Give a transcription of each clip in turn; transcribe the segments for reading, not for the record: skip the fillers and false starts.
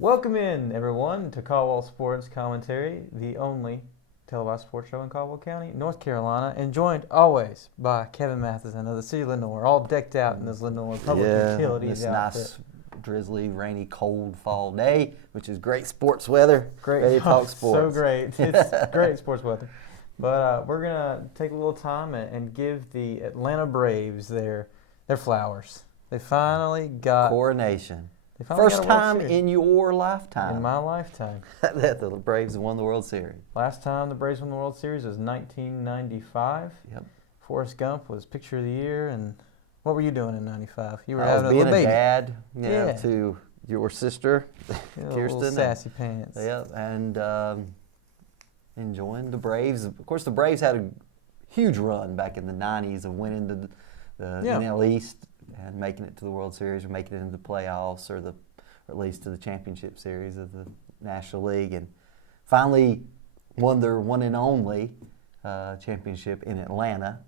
Welcome in, everyone, to Caldwell Sports Commentary, the only televised sports show in Caldwell County, North Carolina, and joined always by Kevin Matheson of the City of Lenoir, all decked out in his Lenoir Public Utilities this outfit. nice, drizzly, rainy, cold fall day, which is great sports weather. Great. Ready to talk sports. So great. It's great sports weather. But we're going to take a little time and give the Atlanta Braves their flowers. They finally got... Coronation. got First a World time Series. in your lifetime. In my lifetime. that the Braves won the World Series. Last time the Braves won the World Series was 1995. Yep. Forrest Gump was Picture of the Year. And what were you doing in 95? You were I having was being a little baby. dad Yeah. to your sister, Little Kirsten. sassy pants. Yeah, and enjoying the Braves. Of course, the Braves had a huge run back in the 90s of winning the NL East and making it to the World Series or making it into the playoffs or at least to the championship series of the National League, and finally won their one and only championship in Atlanta.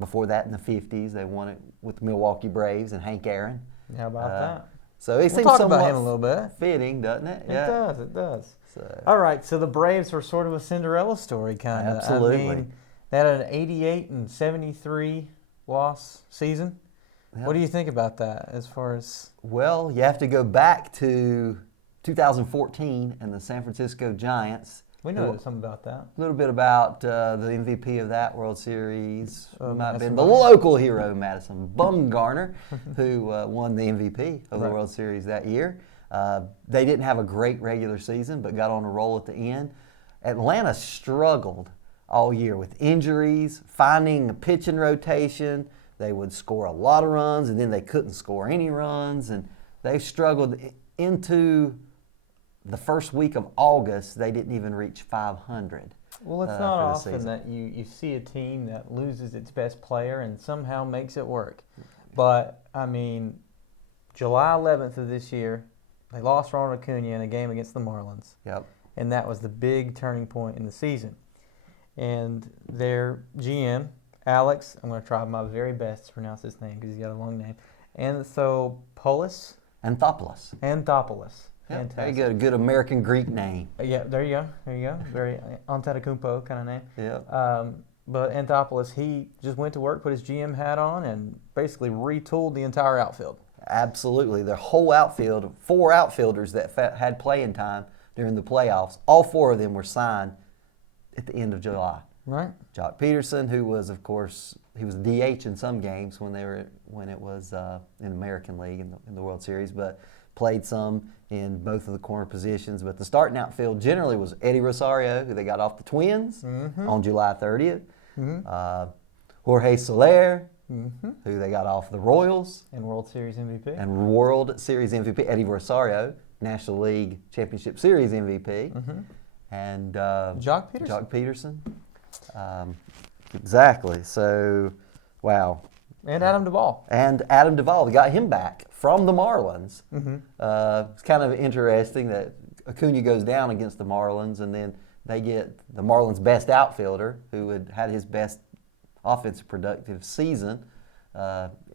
Before that, in the 50s, they won it with the Milwaukee Braves and Hank Aaron. How about that? So it seems talk somewhat about him a little bit. fitting, doesn't it? It does. So, All right, so the Braves were sort of a Cinderella story, kind of. Absolutely. I mean, they had an 88 and 73 loss season. Yep. What do you think about that as far as... Well, you have to go back to 2014 and the San Francisco Giants. We know something about that. A little bit about the MVP of that World Series. Might have been the Madison local hero, Madison Bumgarner, who won the MVP of the World Series that year. They didn't have a great regular season, but got on a roll at the end. Atlanta struggled all year with injuries, finding a pitching rotation. They would score a lot of runs, and then they couldn't score any runs, and they struggled into the first week of August. They didn't even reach 500. Well, it's not often that you see a team that loses its best player and somehow makes it work. But, I mean, July 11th of this year, they lost Ronald Acuna in a game against the Marlins. Yep. And that was the big turning point in the season. And their GM, Alex, I'm going to try my very best to pronounce his name because he's got a long name, Anthopoulos. Anthopoulos. Fantastic. There you go. A good American Greek name. Yeah, there you go. Very Antetokounmpo kind of name. Yeah. But Anthopoulos, he just went to work, put his GM hat on, and basically retooled the entire outfield. Absolutely. The whole outfield, 4 outfielders that had playing time during the playoffs, all 4 of them were signed at the end of July. Right. Jock Peterson, who was, of course, he was DH in some games when it was in the American League in the World Series, but played some in both of the corner positions. But the starting outfield generally was Eddie Rosario, who they got off the Twins on July 30th. Jorge Soler, who they got off the Royals. And World Series MVP. And World Series MVP, Eddie Rosario, National League Championship Series MVP. And Jock Peterson. Jock Peterson. Exactly. So, wow. And Adam Duvall. They got him back from the Marlins. It's kind of interesting that Acuna goes down against the Marlins, and then they get the Marlins' best outfielder, who had his best offensive productive season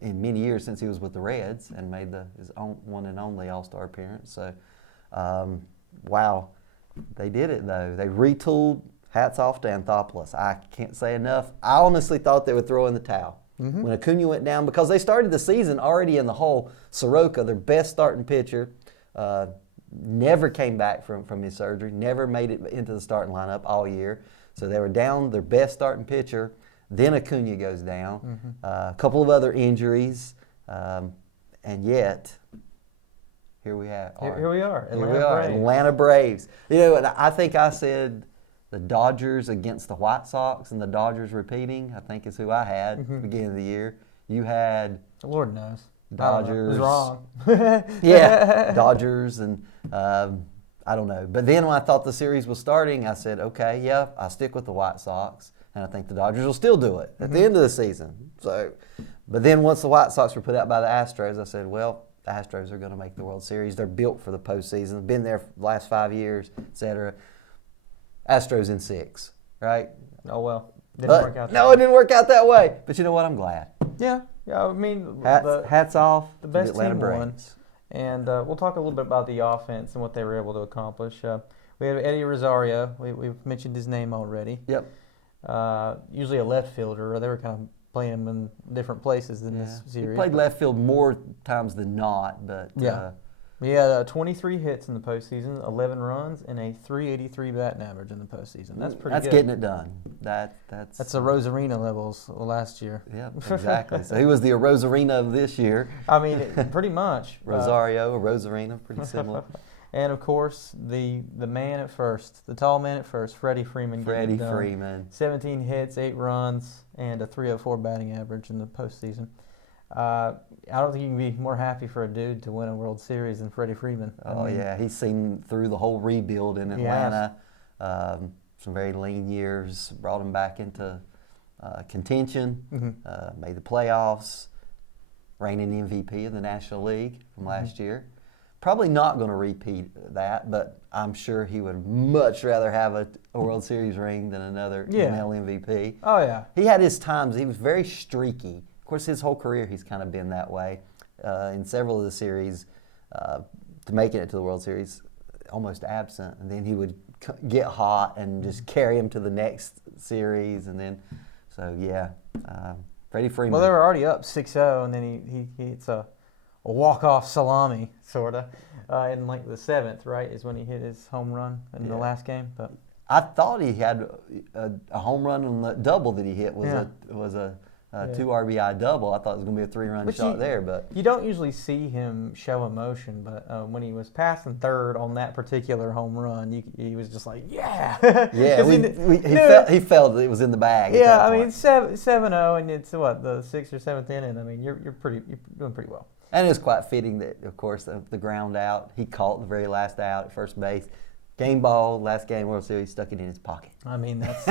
in many years since he was with the Reds, and made his own one and only All-Star appearance. So, wow. They did it, though. They retooled. Hats off to Anthopoulos. I can't say enough. I honestly thought they would throw in the towel when Acuna went down, because they started the season already in the hole. Soroka, their best starting pitcher, never came back from his surgery, never made it into the starting lineup all year. So they were down their best starting pitcher. Then Acuna goes down. A couple of other injuries, and yet... Here we are. Atlanta Braves. You know, and I think I said the Dodgers against the White Sox, and the Dodgers repeating, I think is who I had at the beginning of the year. You had... Lord knows. Dodgers. I was wrong. Yeah, Dodgers, and I don't know. But then when I thought the series was starting, I said, okay, yeah, I'll stick with the White Sox, and I think the Dodgers will still do it at the end of the season. So, but then once the White Sox were put out by the Astros, I said, well, the Astros are going to make the World Series. They're built for the postseason. Been there for the last 5 years, et cetera. Astros in 6, right? Oh, well. Didn't work out that no, way. it didn't work out that way. But you know what? I'm glad. Yeah. I mean, Hats off the to best the Atlanta team won. Braves. And we'll talk a little bit about the offense and what they were able to accomplish. We have Eddie Rosario. We've mentioned his name already. Yep. Usually a left fielder. They were kind of playing him in different places in this series. He played left field more times than not, but he had 23 hits in the postseason, 11 runs, and a 383 batting average in the postseason. That's pretty good. That's getting it done. That's the Rosarina levels last year. Yeah, exactly. So he was the Rosarina of this year. I mean, pretty much. Rosario, Rosarina, pretty similar. And, of course, the man at first, the tall man at first, Freddie Freeman. Freddie Freeman. 17 hits, 8 runs, and a 304 batting average in the postseason. I don't think you can be more happy for a dude to win a World Series than Freddie Freeman. He's seen through the whole rebuild in Atlanta. Some very lean years, brought him back into contention, made the playoffs, reigning MVP in the National League from last year. Probably not going to repeat that, but I'm sure he would much rather have a World Series ring than another NL MVP. Oh, yeah. He had his times. He was very streaky. Of course, his whole career he's kind of been that way. In several of the series, to making it to the World Series, almost absent. And then he would get hot and just carry him to the next series. And then, Freddie Freeman. Well, they were already up 6-0, and then he hits a walk-off salami, sort of, in like the 7th, right, is when he hit his home run in the last game. But I thought he had a home run on the double that he hit was a 2 RBI double. I thought it was going to be a 3-run shot there, but you don't usually see him show emotion. But when he was passing third on that particular home run, he was just like, yeah. He felt that it was in the bag. Yeah, I mean 7-0, and it's what, the 6th or 7th inning. I mean, you're doing pretty well. And it was quite fitting that, of course, the ground out, he caught the very last out at first base. Game ball, last game, World Series, stuck it in his pocket. I mean, that's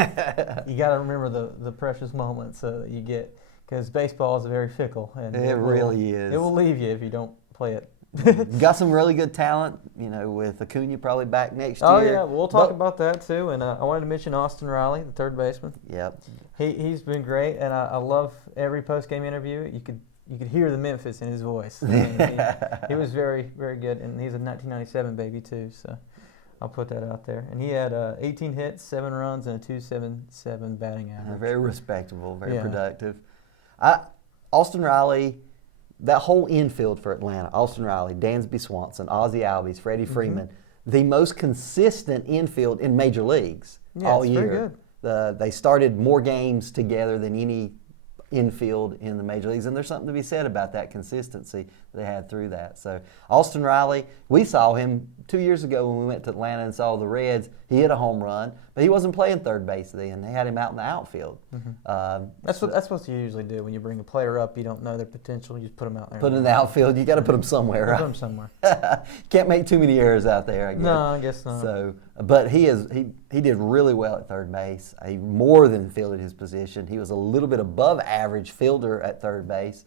you got to remember the precious moments that you get, because baseball is very fickle. And it really is. It will leave you if you don't play it. Got some really good talent, with Acuna probably back next year. Oh, yeah, we'll talk about that, too. And I wanted to mention Austin Riley, the third baseman. Yep. He's been great, and I love every post-game interview. You could hear the Memphis in his voice. I mean, he was very, very good, and he's a 1997 baby, too, so I'll put that out there. And he had 18 hits, 7 runs, and a 2.77 batting average. Very respectable, very productive. Austin Riley, that whole infield for Atlanta, Austin Riley, Dansby Swanson, Ozzie Albies, Freddie Freeman, the most consistent infield in major leagues all year. Very good. They started more games together than any infield in the major leagues, and there's something to be said about that consistency they had through that. So Austin Riley, we saw him 2 years ago when we went to Atlanta and saw the Reds. He hit a home run, but he wasn't playing third base then. They had him out in the outfield. That's what you usually do when you bring a player up. You don't know their potential. You just put them out there. Put them in the outfield. You got to put them somewhere. Right? Put them somewhere. Can't make too many errors out there, I guess. No, I guess not. So, but he did really well at third base. He more than fielded his position. He was a little bit above average fielder at third base,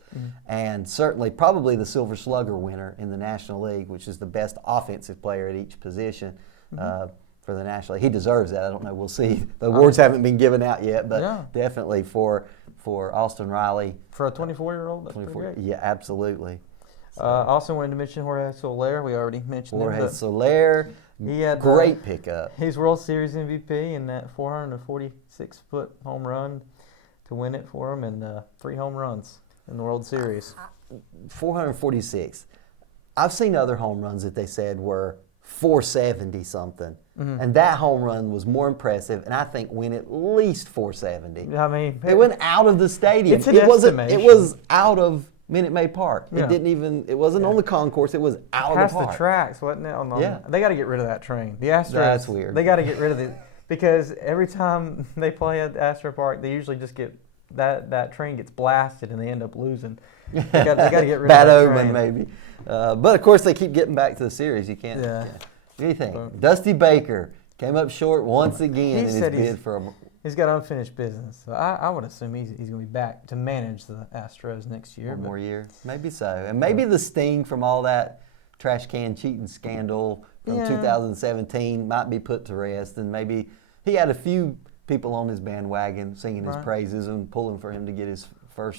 and certainly probably the Silver Slugger winner in the National League, which is the best offensive player at each position for the National League. He deserves that. I don't know. We'll see. The awards haven't been given out yet, but definitely for Austin Riley. For a 24-year-old, that's pretty great. Yeah, absolutely. So. Also wanted to mention Jorge Soler. We already mentioned him. Jorge Soler, he had great pickup. He's World Series MVP in that 446-foot home run to win it for him, and 3 home runs in the World Series. 446. I've seen other home runs that they said were 470 something, and that home run was more impressive, and I think went at least 470. I mean, it went out of the stadium. It's an estimation. It was out of Minute Maid Park. Yeah. It wasn't on the concourse. It was out of the park. Past the tracks, wasn't it? They got to get rid of that train. The Astros. That's weird. They got to get rid of it because every time they play at Astro Park, they usually just get that train gets blasted and they end up losing. They got to get rid Bad of that omen, train. maybe. But of course, they keep getting back to the series. You can't. Yeah. What do you think? Dusty Baker came up short once again in his bid for a. He's got unfinished business. So I would assume he's going to be back to manage the Astros next year. One more year. Maybe so. And maybe the sting from all that trash can cheating scandal from 2017 might be put to rest. And maybe he had a few people on his bandwagon singing his praises and pulling for him to get his first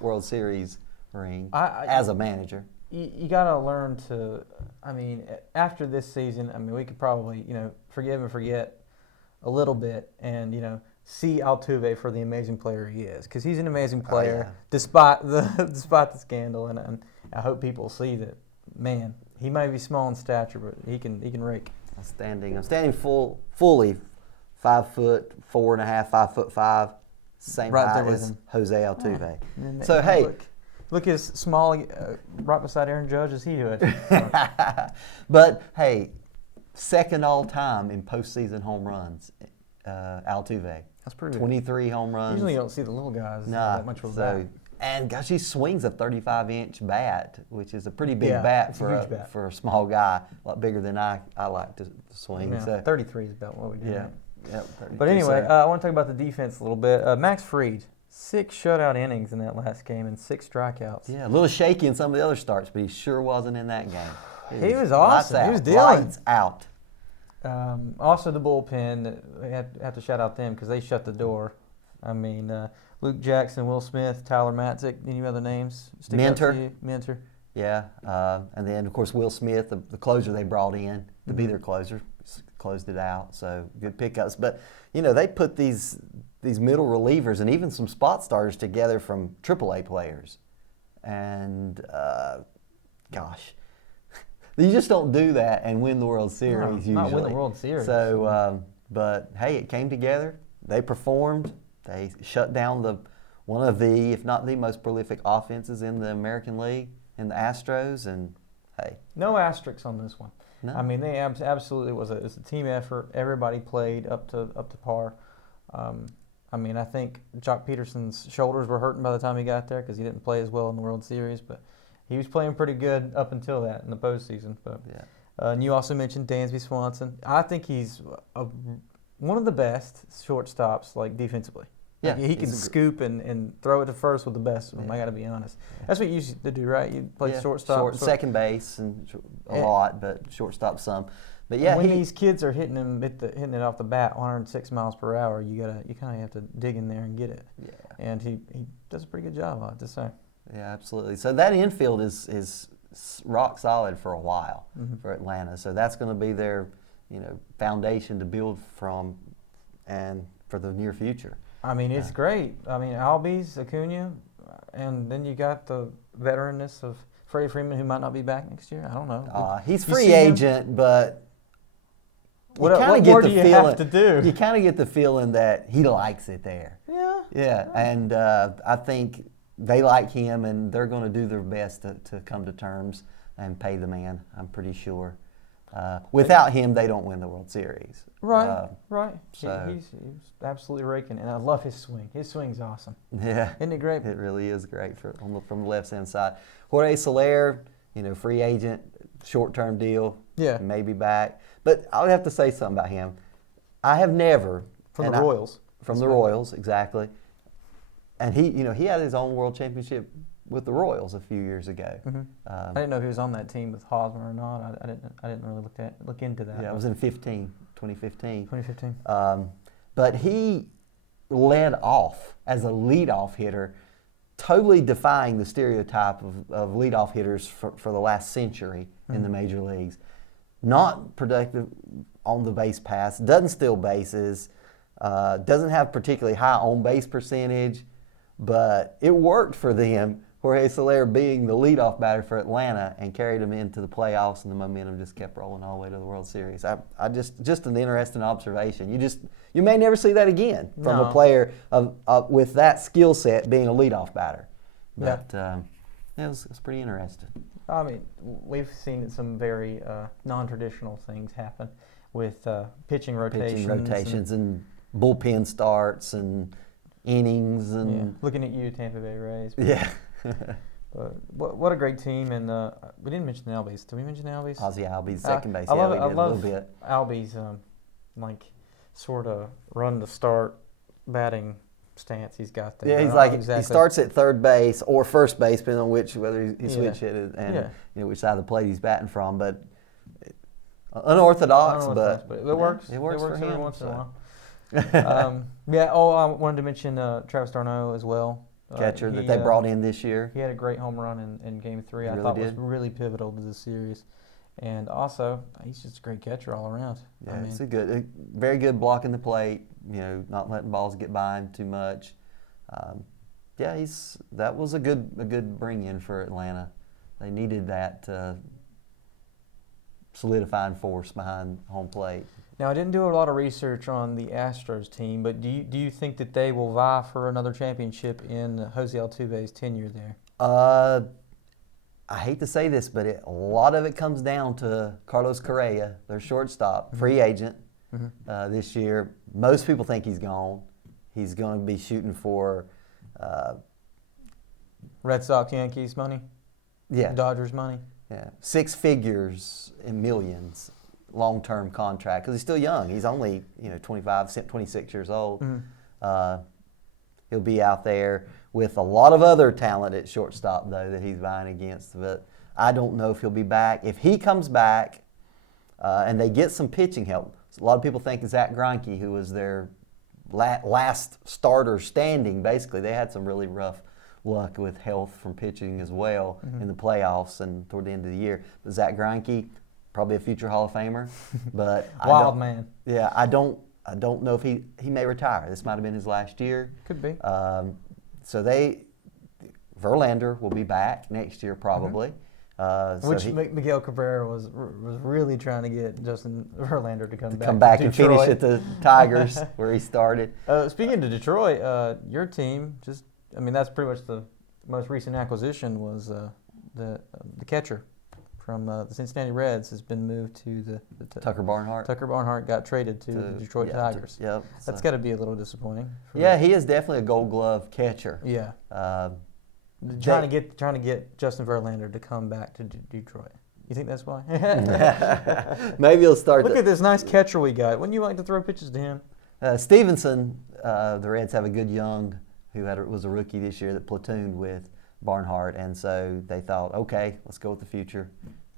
World Series ring as a manager. you got to learn to. I mean, after this season, I mean, we could probably forgive and forget a little bit, and see Altuve for the amazing player he is, because he's an amazing player despite the scandal, and I hope people see that. Man, he might be small in stature, but he can rake. I'm standing fully 5'4.5", 5'5", same right height there with as him. Jose Altuve. Yeah. So hey, look as small right beside Aaron Judge as he would. But hey, second all time in postseason home runs, Altuve. That's pretty good. 23 home runs. Usually you don't see the little guys that much with that. And gosh, he swings a 35-inch bat, which is a pretty big bat for a small guy, a lot bigger than I like to swing. Yeah, so 33 is about what we do. Yeah. But anyway, I want to talk about the defense a little bit. Max Fried, 6 shutout innings in that last game and 6 strikeouts. Yeah, a little shaky in some of the other starts, but he sure wasn't in that game. He was awesome. He was dealing. Lights out. Also, the bullpen, we have to shout out them because they shut the door. I mean, Luke Jackson, Will Smith, Tyler Matzik. Any other names? Mentor. Mentor. Yeah, and then of course Will Smith, the closer they brought in to be their closer, closed it out. So good pickups. But they put these middle relievers and even some spot starters together from AAA players, and gosh. You just don't do that and win the World Series usually. Not win the World Series. So, but hey, it came together. They performed. They shut down one of the, if not the most prolific offenses in the American League, in the Astros. And hey, no asterisks on this one. No. I mean, they absolutely was a team effort. Everybody played up to par. I mean, I think Jock Peterson's shoulders were hurting by the time he got there because he didn't play as well in the World Series, but he was playing pretty good up until that in the postseason. But and you also mentioned Dansby Swanson. I think he's one of the best shortstops, like defensively. Yeah, he can scoop and throw it to first with the best of them. I got to be honest. That's what you used to do, right? You play shortstop, second base, and a lot, but shortstop some. But yeah, when these kids are hitting it off the bat, 106 miles per hour, you kind of have to dig in there and get it. Yeah, and he does a pretty good job, I have to say. Yeah, absolutely. So that infield is rock solid for a while for Atlanta. So that's going to be their foundation to build from, and for the near future. I mean, it's great. I mean, Albies, Acuna, and then you got the veteranness of Freddie Freeman, who might not be back next year. I don't know. He's free agent, but what more do you have to do? You kind of get the feeling that he likes it there. Yeah. Yeah, and I think they like him, and they're going to do their best to come to terms and pay the man, I'm pretty sure. Without him, they don't win the World Series. Right, right. So he's absolutely raking, and I love his swing. His swing's awesome. Yeah. Isn't it great? It really is great from the left-hand side. Jorge Soler, free agent, short-term deal. Yeah. Maybe back. But I would have to say something about him. I have never. From the Royals. From the Royals, exactly. And he had his own World Championship with the Royals a few years ago. I didn't know if he was on that team with Hosmer or not. I didn't really look into that. Yeah, it was in 2015. 2015. But he led off as a leadoff hitter, totally defying the stereotype of leadoff hitters for the last century in the major leagues. Not productive on the base pass, doesn't steal bases, doesn't have particularly high on-base percentage, but it worked for them. Jorge Soler being the leadoff batter for Atlanta and carried them into the playoffs, and the momentum just kept rolling all the way to the World Series. I just an interesting observation. You may never see that again from a player with that skill set being a leadoff batter. But it was pretty interesting. I mean, we've seen some very non-traditional things happen with pitching rotations. And bullpen starts and innings and looking at you, Tampa Bay Rays. Yeah. But what a great team, and we didn't mention the Albies. Did we mention the Albies? Ozzie Albies, second base. I love we did a little bit. Albies, sort of run to start batting stance he's got there. Yeah, he's he starts at third base or first base, depending on whether he switch hit and which side of the plate he's batting from. But unorthodox, but it works. It works for him every once in a while. I wanted to mention Travis Darneau as well. catcher that they brought in this year. He had a great home run in Game 3. I really thought did. Was really pivotal to the series. And also, he's just a great catcher all around. Yeah, it's very good blocking the plate, not letting balls get by him too much. That was a good bring-in for Atlanta. They needed that solidifying force behind home plate. Now, I didn't do a lot of research on the Astros team, but do you think that they will vie for another championship in Jose Altuve's tenure there? I hate to say this, but a lot of it comes down to Carlos Correa, their shortstop, free agent this year. Most people think he's gone. He's going to be shooting for Red Sox, Yankees money? Yeah. Dodgers money? Yeah. 6 figures in millions, long-term contract, because he's still young. He's only 25, 26 years old. He'll be out there with a lot of other talent at shortstop, though, that he's vying against. But I don't know if he'll be back. If he comes back and they get some pitching help, a lot of people think Zach Greinke, who was their last starter standing, basically. They had some really rough luck with health from pitching as well in the playoffs and toward the end of the year. But Zach Greinke, probably a future Hall of Famer. But Wild man. Yeah, I don't know if he may retire. This might have been his last year. Could be. So Verlander will be back next year probably. Miguel Cabrera was really trying to get Justin Verlander to come back to and Detroit. finish at the Tigers where he started. Speaking of Detroit, your team that's pretty much the most recent acquisition was the catcher from the Cincinnati Reds has been moved to the Tucker Barnhart. Tucker Barnhart got traded to the Detroit Tigers. Yep. That's got to be a little disappointing. He is definitely a Gold Glove catcher. Yeah. Trying to get Justin Verlander to come back to Detroit. You think that's why? Maybe he'll start. Look at this nice catcher we got. Wouldn't you like to throw pitches to him? Stevenson, the Reds have a good young who was a rookie this year that platooned with Barnhart, and so they thought, okay, let's go with the future.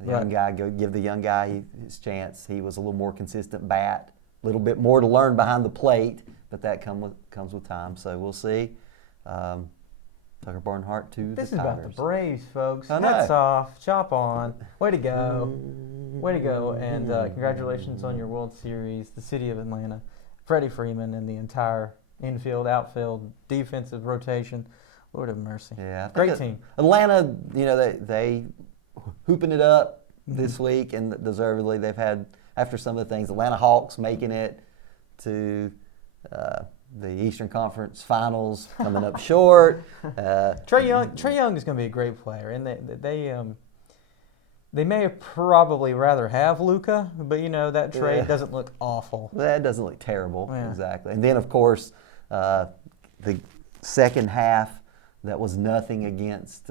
Give the young guy his chance. He was a little more consistent bat, a little bit more to learn behind the plate, but that comes with time. So we'll see. Tucker Barnhart to This the is Tigers. about the Braves, folks. I know. Hats off. Chop on. Way to go. Way to go. And congratulations on your World Series, the city of Atlanta, Freddie Freeman, and the entire infield, outfield, defensive rotation. Lord have mercy. Yeah, great team. Atlanta, they hooping it up this week, and deservedly. They've had, after some of the things, Atlanta Hawks making it to the Eastern Conference Finals, coming up short. Trae Young is going to be a great player, and they may have probably rather have Luka, but that trade doesn't look awful. That doesn't look terrible, yeah. Exactly. And then, of course, the second half that was nothing against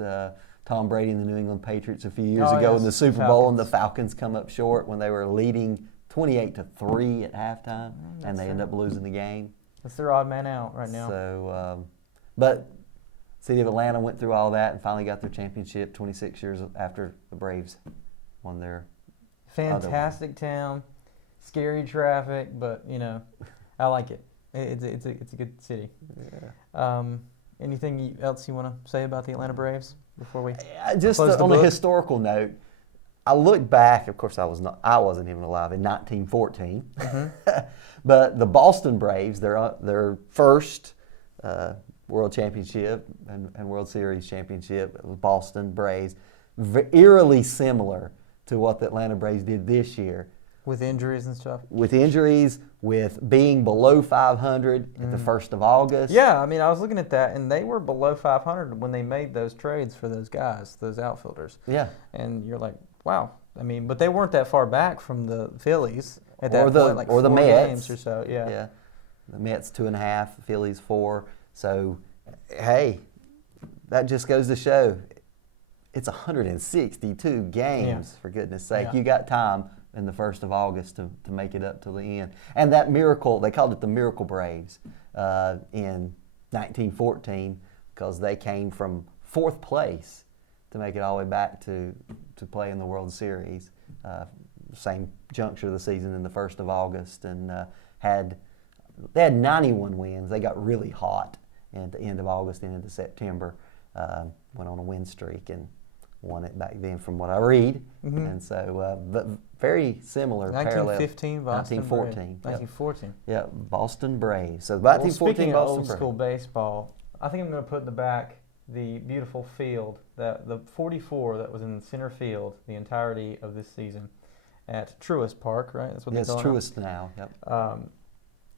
Tom Brady and the New England Patriots a few years ago in the Super Bowl, and the Falcons come up short when they were leading 28-3 at halftime, and they end up losing the game. That's their odd man out right now. So, but City of Atlanta went through all that and finally got their championship 26 years after the Braves won their fantastic town, scary traffic, but I like it. It's a good city. Yeah. Anything else you want to say about the Atlanta Braves before we just close the on book? a historical note? I look back. Of course, I wasn't even alive in 1914. But the Boston Braves, their first World Championship and World Series championship, the Boston Braves, eerily similar to what the Atlanta Braves did this year. With injuries and stuff? With injuries, with being below 500 at the 1st of August. Yeah, I was looking at that, and they were below 500 when they made those trades for those guys, those outfielders. Yeah. And you're like, wow. But they weren't that far back from the Phillies at that point, like or the 4 Mets. games or so. Yeah. Yeah. The Mets 2.5, Phillies 4. So, hey, that just goes to show it's 162 games, for goodness sake. Yeah. You got time in the 1st of August to make it up to the end. And that miracle, they called it the Miracle Braves in 1914 because they came from 4th place to make it all the way back to play in the World Series. Same juncture of the season in the 1st of August, and they had 91 wins. They got really hot and the end of August and into September. Went on a win streak and won it back then, from what I read. And so, but very similar. 1915 Boston 1914. Braves. 1914. Yeah, Boston Braves. So 1914 speaking Boston of old Braves. school baseball, I think I'm going to put in the back the beautiful field, the 44 that was in center field the entirety of this season at Truist Park, right? That's what they call it. It's Truist now. Yep.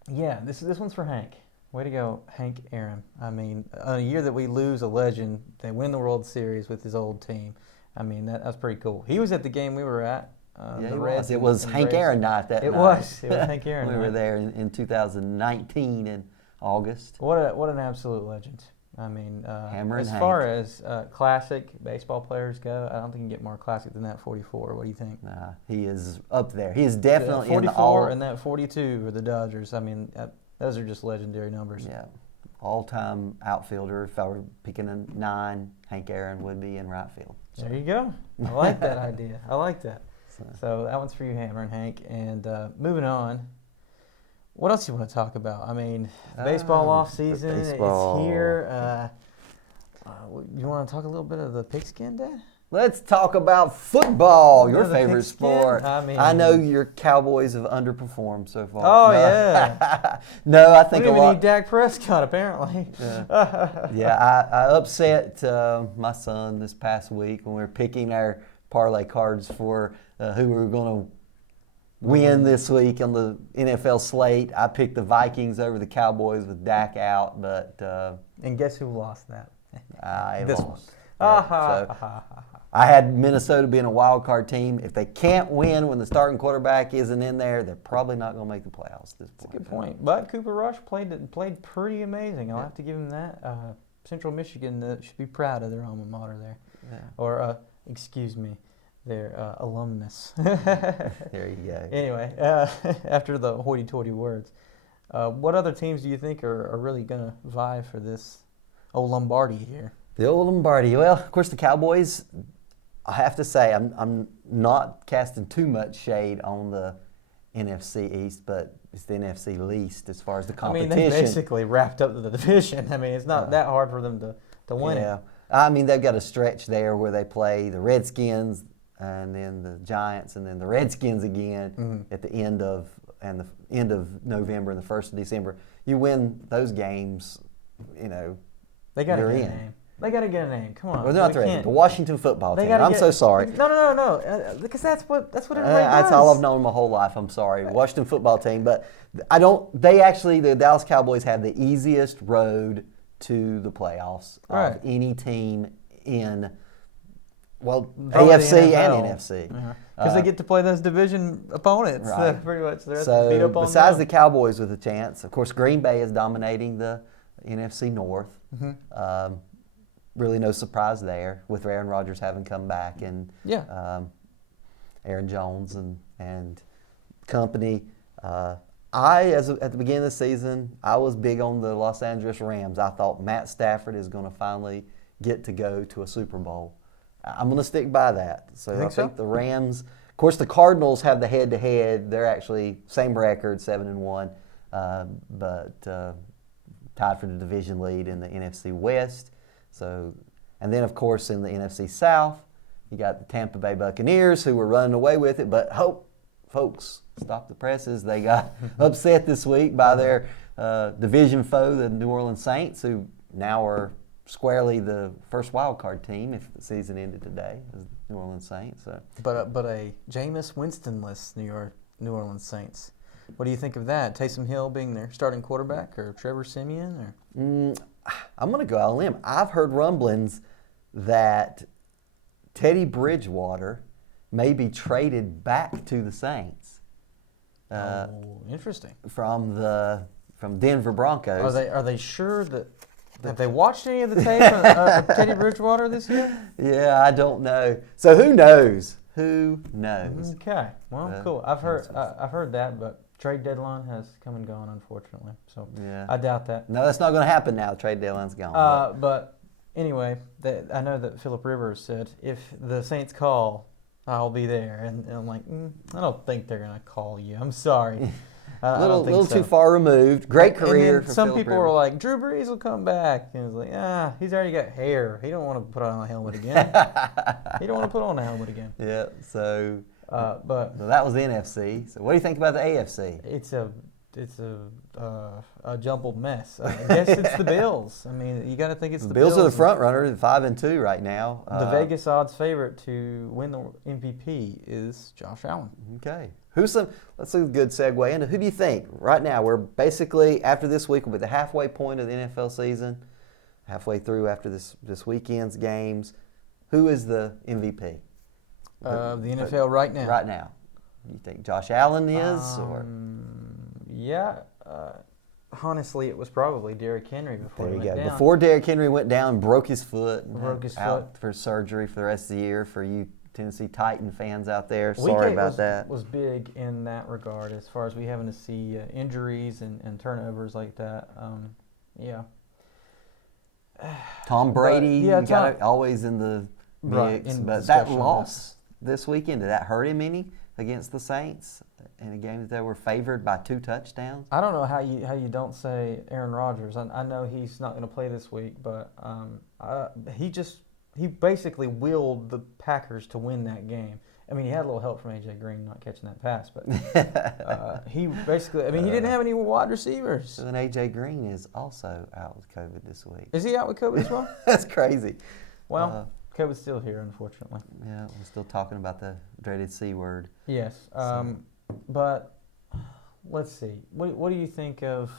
Yeah, this one's for Hank. Way to go, Hank Aaron. I mean, on a year that we lose a legend, they win the World Series with his old team. I mean, that's pretty cool. He was at the game we were at. Yeah, he was. It was Hank Aaron night that night. It was Hank Aaron night. We were there in 2019 in August. What an absolute legend. I mean, as Hank. far as classic baseball players go, I don't think you can get more classic than that 44. What do you think? Nah, he is up there. He is definitely 44 in the all. And that 42 for the Dodgers. I mean, those are just legendary numbers. Yeah. All-time outfielder. If I were picking a 9, Hank Aaron would be in right field. So. There you go. I like that idea. I like that. So that one's for you, Hammer and Hank. And moving on, what else do you want to talk about? I mean, baseball off season is here. You want to talk a little bit of the pigskin, Dad? Let's talk about football, your the favorite pigskin? sport. I know your Cowboys have underperformed so far. Oh, yeah. No, I think we a don't even lot. need Dak Prescott, apparently. Yeah, I upset my son this past week when we were picking our parlay cards for who we were going to win this week on the NFL slate. I picked the Vikings over the Cowboys with Dak out, but and guess who lost that? I this lost. one. So I had Minnesota being a wild card team. If they can't win when the starting quarterback isn't in there, they're probably not going to make the playoffs at this point. That's a good point. But Cooper Rush played pretty amazing. I'll have to give him that. Central Michigan should be proud of their alma mater there. Yeah. Or, excuse me, their alumnus. There you go. Anyway, after the hoity-toity words, what other teams do you think are really going to vie for this old Lombardi here? The old Lombardi. Well, of course, the Cowboys, I have to say, I'm not casting too much shade on the NFC East, but it's the NFC least as far as the competition. I mean, they basically wrapped up the division. I mean, it's not that hard for them to win it. I mean, they've got a stretch there where they play the Redskins and then the Giants and then the Redskins again at the end of November and the 1st of December. You win those games, they got to get a name. They got to get a name. Come on. Well, they're not the Washington football team. I'm so sorry. No. Because that's what everybody does. That's all I've known my whole life. I'm sorry. Washington football team. But the Dallas Cowboys have the easiest road to the playoffs of any team in, AFC and NFC. Because they get to play those division opponents. Right. Pretty much. They're so beat up on besides them. the Cowboys with a chance, of course, Green Bay is dominating the NFC North. Really no surprise there with Aaron Rodgers having come back and Aaron Jones and company. At the beginning of the season, I was big on the Los Angeles Rams. I thought Matt Stafford is going to finally get to go to a Super Bowl. I'm going to stick by that. So I think the Rams, of course, the Cardinals have the head-to-head. They're actually same record, 7-1, but tied for the division lead in the NFC West. So, and then of course in the NFC South, you got the Tampa Bay Buccaneers who were running away with it, but folks, stop the presses. They got upset this week by their division foe, the New Orleans Saints, who now are squarely the first wild card team if the season ended today, as New Orleans Saints. So. But a Jameis Winston-less New Orleans Saints. What do you think of that? Taysom Hill being their starting quarterback, or Trevor Siemian, or? I'm going to go out on a limb. I've heard rumblings that Teddy Bridgewater may be traded back to the Saints. Interesting. From Denver Broncos. Are they sure that? Have they watched any of the tape of Teddy Bridgewater this year? Yeah, I don't know. So who knows? Who knows? Okay. Well, cool. I've heard that, but trade deadline has come and gone, unfortunately. So I doubt that. No, that's not going to happen now. Trade deadline's gone. But anyway, I know that Philip Rivers said, if the Saints call, I'll be there. And I'm like, I don't think they're going to call you. I'm sorry. little too far removed. Great career. And then some people were like, Drew Brees will come back. And it was like, he's already got hair. He don't want to put on a helmet again. Yeah, so but that was the NFC. So what do you think about the AFC? It's a jumbled mess. I guess it's the Bills. I mean, you got to think it's the Bills. Bills are the front runner, 5-2 right now. The Vegas odds favorite to win the MVP is Josh Allen. Okay. That's a good segue into who do you think right now? We're basically, after this week, we'll be at the halfway point of the NFL season, halfway through after this weekend's games. Who is the MVP? The NFL right now. Right now. You think Josh Allen is? Yeah. Honestly, it was probably Derrick Henry before he went down. Before Derrick Henry went down, broke his foot. Out for surgery for the rest of the year for you Tennessee Titan fans out there. Sorry about that. Was big in that regard as far as we having to see injuries and turnovers like that. Yeah. Tom Brady, always in the mix. But that loss this weekend, did that hurt him any against the Saints in a game that they were favored by 2 touchdowns? I don't know how you don't say Aaron Rodgers. I know he's not going to play this week, but he basically willed the Packers to win that game. I mean, he had a little help from A.J. Green not catching that pass, but he basically, I mean, he didn't have any wide receivers. And A.J. Green is also out with COVID this week. Is he out with COVID as well? That's crazy. Well, COVID's still here, unfortunately. Yeah, we're still talking about the dreaded C word. Yes, but let's see. What do you think of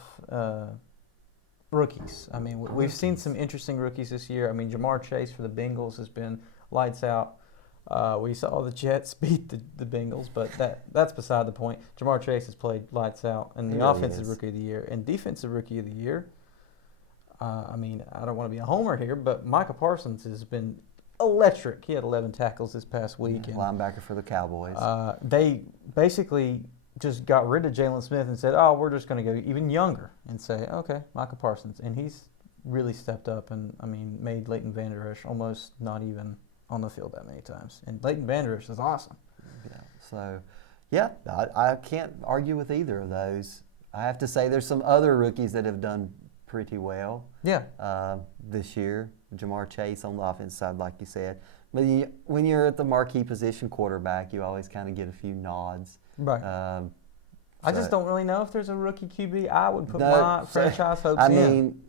rookies? I mean, we've seen some interesting rookies this year. I mean, Jamar Chase for the Bengals has been lights out. We saw the Jets beat the Bengals, but that's beside the point. Jamar Chase has played lights out, and the offensive rookie of the year and defensive rookie of the year. I mean, I don't want to be a homer here, but Micah Parsons has been electric. He had 11 tackles this past week. Yeah, linebacker for the Cowboys. They basically just got rid of Jalen Smith and said, we're just going to go even younger and say, okay, Micah Parsons. And he's really stepped up and, I mean, made Leighton Vander Esch almost not even on the field that many times. And Leighton Vander Esch is awesome. Yeah, so, yeah, I can't argue with either of those. I have to say there's some other rookies that have done pretty well this year. Jamar Chase on the offense side, like you said. But when you're at the marquee position quarterback, you always kind of get a few nods. Right. I just don't really know if there's a rookie QB I would put my franchise hopes in. I mean,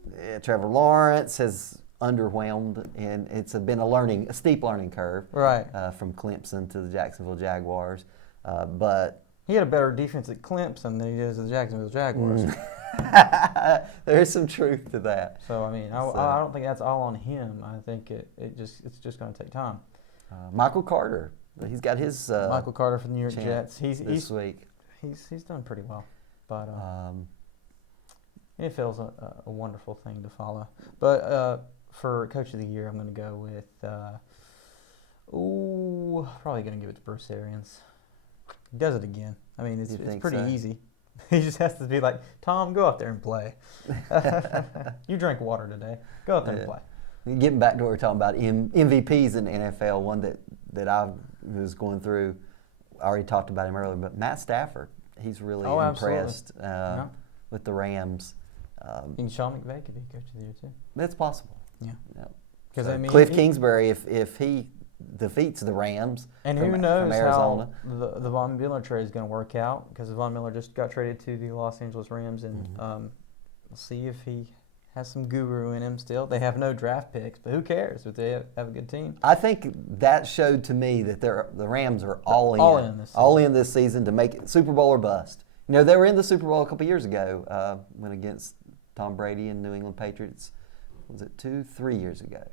Trevor Lawrence has underwhelmed, and it's been a steep learning curve. Right. From Clemson to the Jacksonville Jaguars. But he had a better defense at Clemson than he does at the Jacksonville Jaguars. There's some truth to that. So I mean, I don't think that's all on him. I think it's just going to take time. Michael Carter, he's got his Michael Carter from the New York Jets. This week. He's done pretty well, but NFL's a wonderful thing to follow. But for Coach of the Year, I'm going to go with probably going to give it to Bruce Arians. He does it again. I mean, it's pretty easy. He just has to be like, Tom, go out there and play. You drank water today. Go out there and play. Getting back to what we're talking about, MVPs in the NFL, one that I was going through, I already talked about him earlier, but Matt Stafford, he's really impressed with the Rams. And Sean McVay could be Coach of the Year, too. That's possible. Yeah. Because I mean, Cliff Kingsbury, if he defeats the Rams who knows how the Von Miller trade is going to work out, because Von Miller just got traded to the Los Angeles Rams, and we'll see if he has some guru in him still. They have no draft picks, but who cares if they have a good team? I think that showed to me that the Rams are all in this season to make it Super Bowl or bust. You know, they were in the Super Bowl a couple years ago, went against Tom Brady and New England Patriots. Was it 3 years ago?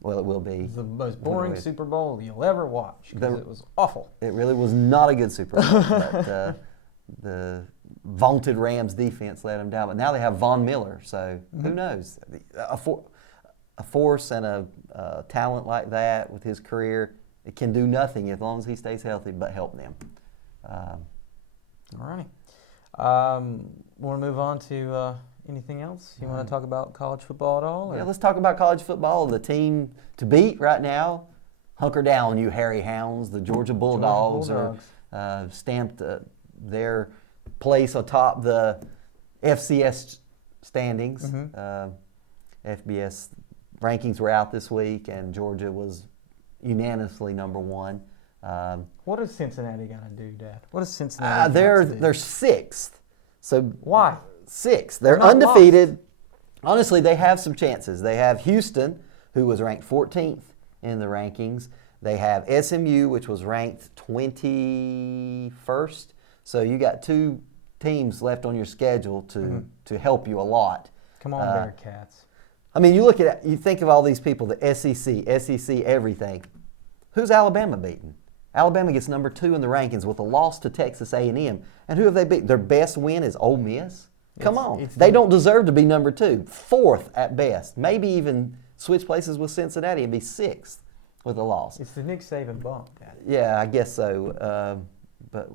Well, it will be. It's the most boring Super Bowl you'll ever watch, because it was awful. It really was not a good Super Bowl. But the vaunted Rams defense let them down. But now they have Von Miller, so who knows? A force and a talent like that with his career, it can do nothing as long as he stays healthy but help them. All righty. Want to move on to anything else? You want to talk about college football at all? Yeah, let's talk about college football. The team to beat right now, hunker down, you hairy hounds. The Georgia Bulldogs are stamped their place atop the FCS standings. FBS rankings were out this week, and Georgia was unanimously number one. What does Cincinnati got to do, Dad? What does Cincinnati They're sixth. So why? Sixth. They're undefeated. Lost. Honestly, they have some chances. They have Houston, who was ranked 14th in the rankings. They have SMU, which was ranked 21st. So you got two teams left on your schedule to help you a lot. Come on, Bearcats. I mean, you think of all these people, the SEC everything. Who's Alabama beating? Alabama gets number 2 in the rankings with a loss to Texas A&M. And who have they beat? Their best win is Ole Miss? Come on. They don't deserve to be number 2. 4th at best. Maybe even switch places with Cincinnati and be 6th with a loss. It's the Nick Saban bump, Dad. Yeah, I guess so. But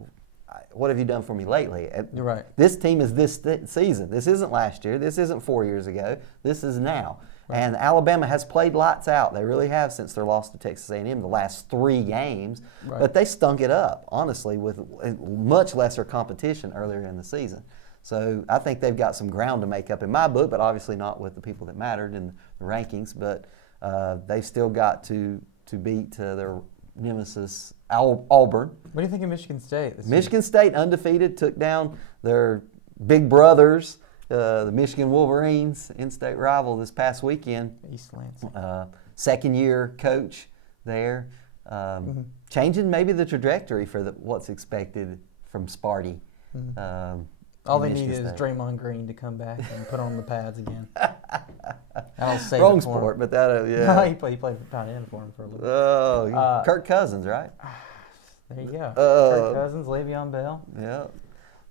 what have you done for me lately? You're right. This team is this season. This isn't last year. This isn't 4 years ago. This is now. Right. And Alabama has played lights out. They really have since their loss to Texas A&M the last 3 games. Right. But they stunk it up, honestly, with much lesser competition earlier in the season. So I think they've got some ground to make up in my book, but obviously not with the people that mattered in the rankings. But they've still got to beat their nemesis, Auburn. What do you think of Michigan State? Michigan State, undefeated, took down their big brothers, the Michigan Wolverines, in-state rival this past weekend. East Lansing. Second-year coach there. Changing maybe the trajectory for what's expected from Sparty. All they need is Draymond Green to come back and put on the pads again. That'll save Wrong it for sport, him. but that yeah. No, he played tight end for him for a little bit. Oh, Kirk Cousins, right? There you go. Kirk Cousins, Le'Veon Bell. Yeah.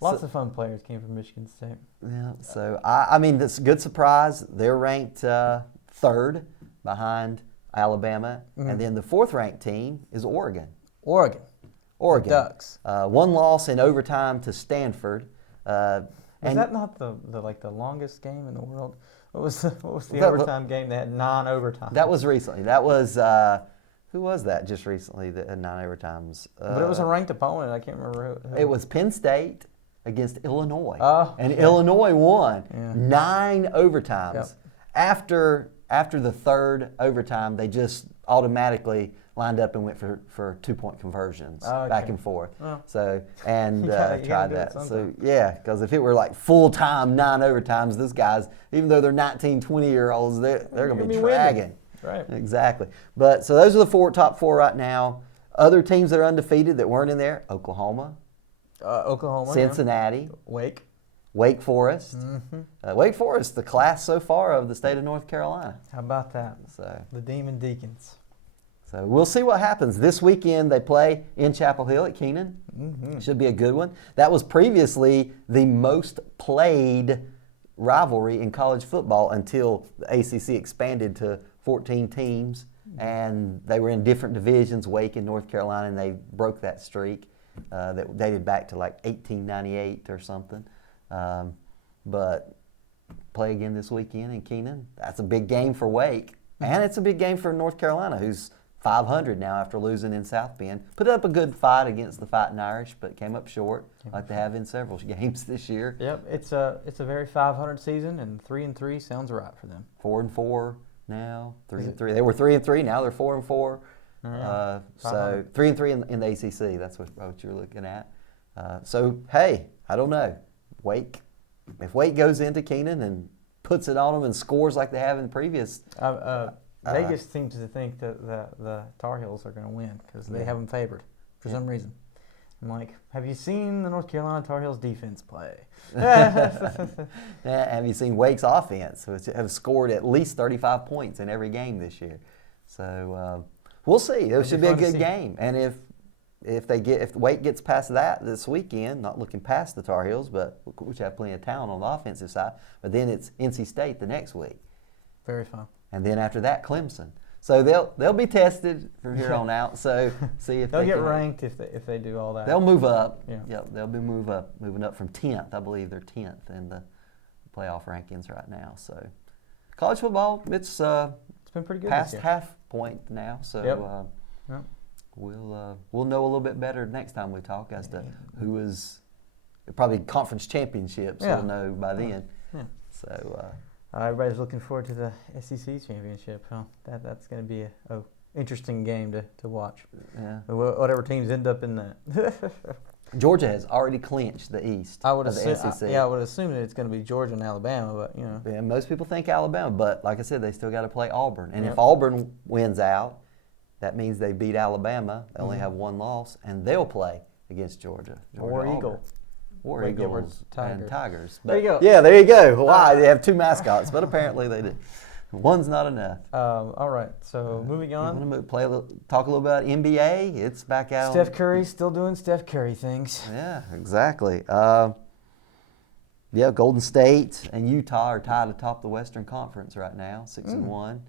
Lots of fun players came from Michigan State. Yeah. So I mean, that's a good surprise. They're ranked 3rd behind Alabama, and then the 4th-ranked team is Oregon. Oregon. The Ducks. 1 loss in overtime to Stanford. Was that not the longest game in the world? What was the overtime game that had 9 overtimes? That was recently. That was who was that just recently that had 9 overtimes? But it was a ranked opponent. I can't remember who. It was Penn State against Illinois, and yeah. Illinois won 9 overtimes. Yep. After the 3rd overtime, they just automatically lined up and went for 2-point conversions back and forth. Oh. So and you tried that. So yeah, because if it were like full time 9 overtimes, these guys, even though they're 19, 20-year-olds, they're going to be dragging. Right. Exactly. But so those are the top 4 right now. Other teams that are undefeated that weren't in there: Oklahoma, Cincinnati, Wake Forest. Wake Forest, the class so far of the state of North Carolina. How about that? So the Demon Deacons. So we'll see what happens. This weekend they play in Chapel Hill at Keenan. Should be a good one. That was previously the most played rivalry in college football until the ACC expanded to 14 teams, and they were in different divisions, Wake and North Carolina, and they broke that streak that dated back to like 1898 or something. But play again this weekend in Keenan. That's a big game for Wake, and it's a big game for North Carolina, who's 500 now after losing in South Bend. Put up a good fight against the Fighting Irish, but came up short, like they have in several games this year. Yep, it's a very 500 season, and 3-3 sounds right for them. 4-4 now, 3-3. They were 3-3. Now they're 4-4. So 3-3 in the ACC. That's what you're looking at. So hey, I don't know. Wake. If Wake goes into Keenan and puts it on them and scores like they have in previous. Vegas seems to think that the Tar Heels are going to win because they have them favored for some reason. I'm like, have you seen the North Carolina Tar Heels defense play? Have you seen Wake's offense, which have scored at least 35 points in every game this year? So we'll see. It should be a good game. And if Wake gets past that this weekend, not looking past the Tar Heels, but which have plenty of talent on the offensive side, but then it's NC State the next week. Very fun. And then after that, Clemson. So they'll be tested from here on out. So see if they'll get ranked if they do all that. They'll move up. Yeah. Yep, they'll be moving up from 10th. I believe they're 10th in the playoff rankings right now. So college football, it's been pretty good. Past half point now. So yep. we'll know a little bit better next time we talk as to who is probably conference championships. Yeah. We'll know by then. Yeah. So everybody's looking forward to the SEC championship. Huh? That's going to be a interesting game to watch. Yeah. Whatever teams end up in that. Georgia has already clinched the East of the SEC. I would assume that it's going to be Georgia and Alabama, but Yeah, most people think Alabama, but like I said, they still got to play Auburn. And if Auburn wins out, that means they beat Alabama. They only have one loss, and they'll play against Georgia. War Eagle. War Eagles and Tigers. But, there you go. Yeah, there you go. Why? They have two mascots, but apparently they do. One's not enough. All right, so moving on. You want to talk a little about NBA? It's back out. Steph Curry's still doing Steph Curry things. Yeah, exactly. Golden State and Utah are tied atop the Western Conference right now, 6-1.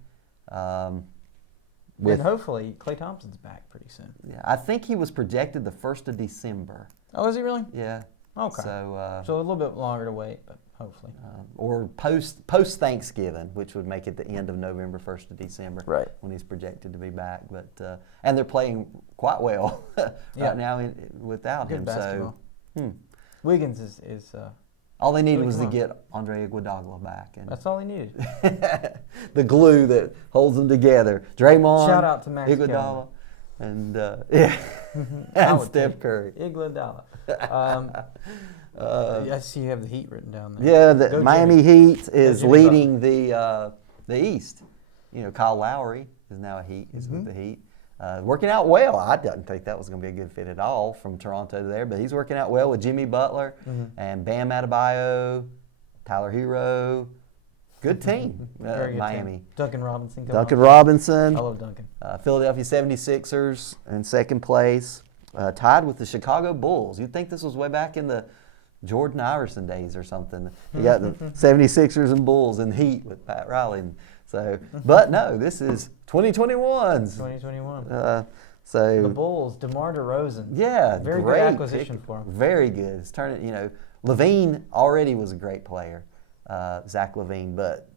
And hopefully Klay Thompson's back pretty soon. Yeah, I think he was projected the 1st of December. Oh, is he really? Yeah. Okay. So a little bit longer to wait, but hopefully. Or post Thanksgiving, which would make it the end of November, 1st of December. Right. Mm-hmm. When he's projected to be back, but and they're playing quite well right now without Good him. basketball. So Wiggins is all they needed really was to come get Andre Iguodala back, and that's all he needed. the glue that holds them together. Draymond, Shout out to Max Iguodala, and and Steph Curry. Iguodala. I see you have the Heat written down there. Yeah, the Go Miami Jimmy. Heat is Jimmy leading the East. Kyle Lowry is now a Heat. Is with the Heat. Working out well. I didn't think that was going to be a good fit at all from Toronto to there, but he's working out well with Jimmy Butler and Bam Adebayo, Tyler Hero. Good team, Very good Miami. team. Duncan Robinson. Duncan Robinson. I love Duncan. Philadelphia 76ers in second place, tied with the Chicago Bulls. You'd think this was way back in the Jordan Iverson days or something. You got the 76ers and Bulls and Heat with Pat Riley. So, but no, this is 2021's. 2021. So the Bulls, DeMar DeRozan. Yeah, very great good acquisition for him. Very good. It's turning. Levine already was a great player, Zach Levine, but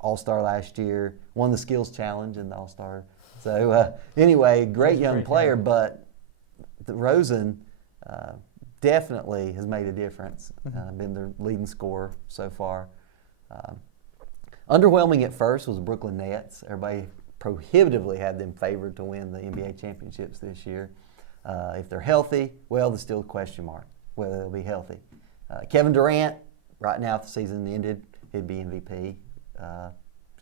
All-Star last year, won the skills challenge in the All-Star. So anyway, great young player, but DeRozan definitely has made a difference. Been their leading scorer so far. Underwhelming at first was the Brooklyn Nets. Everybody prohibitively had them favored to win the NBA championships this year. If they're healthy, well, there's still a question mark whether they'll be healthy. Kevin Durant, right now if the season ended, he'd be MVP.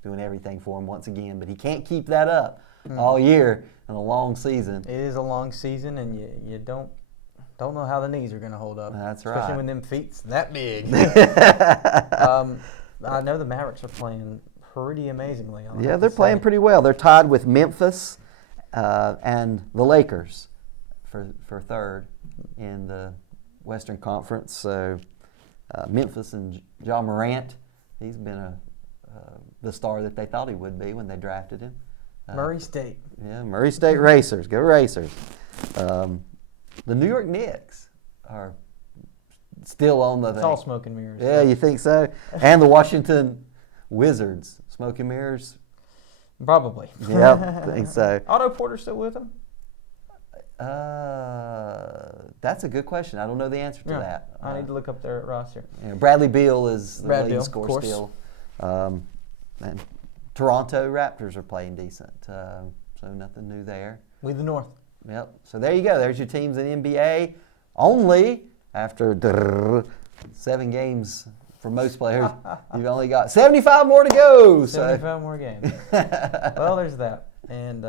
Doing everything for him once again, but he can't keep that up all year in a long season. It is a long season, and you don't know how the knees are going to hold up. That's right. Especially when them feet's that big. I know the Mavericks are playing pretty amazingly. Yeah, they're playing pretty well. They're tied with Memphis and the Lakers for third in the Western Conference. So Memphis and Ja Morant, he's been the star that they thought he would be when they drafted him. Murray State. Yeah, Murray State Racers. Go Racers. The New York Knicks are still on the thing. It's all smoke and mirrors. Yeah, you think so? And the Washington Wizards. Smoke and mirrors? Probably. Yep, I think so. Otto Porter still with them? That's a good question. I don't know the answer to that. I need to look up their roster. Bradley Beal is the leading Beal, scorer still. And Toronto Raptors are playing decent. So nothing new there. Lead the North. Yep. So there you go. There's your teams in the NBA. Only after 7 games for most players, you've only got 75 more to go. 75 more games. Well, there's that. And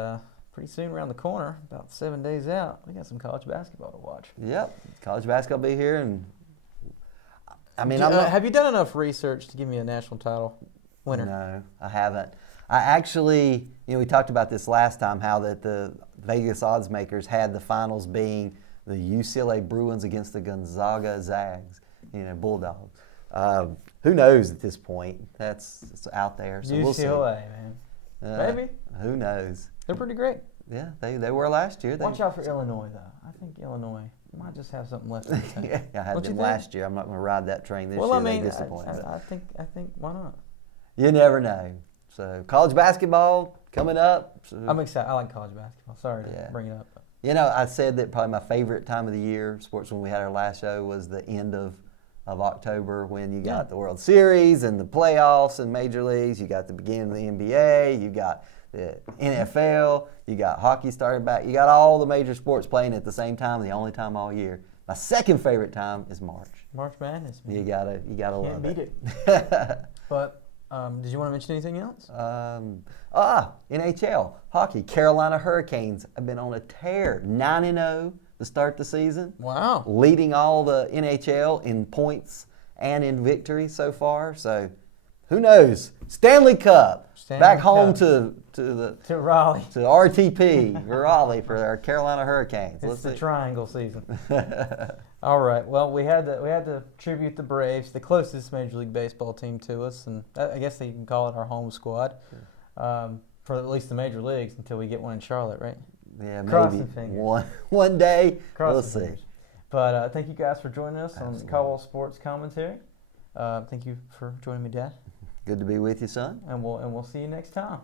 pretty soon around the corner, about 7 days out, we got some college basketball to watch. Yep. College basketball will be here. And I mean, have you done enough research to give me a national title winner? No, I haven't. I actually, we talked about this last time, how that the Vegas odds makers had the finals being the UCLA Bruins against the Gonzaga Zags, Bulldogs. Who knows at this point? It's out there. So we'll see. UCLA, man. Maybe. Who knows? They're pretty great. Yeah, they were last year. Watch out for Illinois, though. I think Illinois might just have something left in the tank. Yeah, I had them last year. I'm not going to ride that train this year. I mean, they disappoint. I think why not? You never know. So college basketball coming up. So I'm excited. I like college basketball. Sorry to bring it up. I said that probably my favorite time of the year, sports, when we had our last show, was the end of October, when you got the World Series and the playoffs and major leagues. You got the beginning of the NBA. You got the NFL. You got hockey starting back. You got all the major sports playing at the same time, the only time all year. My second favorite time is March. March Madness. Man. You gotta love it. Can't beat it. But did you want to mention anything else? NHL hockey. Carolina Hurricanes have been on a tear, 9-0 to start the season. Wow. Leading all the NHL in points and in victories so far. So, who knows? Stanley Cup. Back home to Raleigh. To RTP, Raleigh, for our Carolina Hurricanes. It's the triangle season. All right. Well, we had to tribute the Braves, the closest Major League Baseball team to us, and I guess you can call it our home squad for at least the major leagues until we get one in Charlotte, right? Yeah, Crossing maybe fingers. one day. Crossing we'll see. fingers. But thank you guys for joining us Absolutely. on Caldwell Sports Commentary. Thank you for joining me, Dad. Good to be with you, son. And we'll see you next time.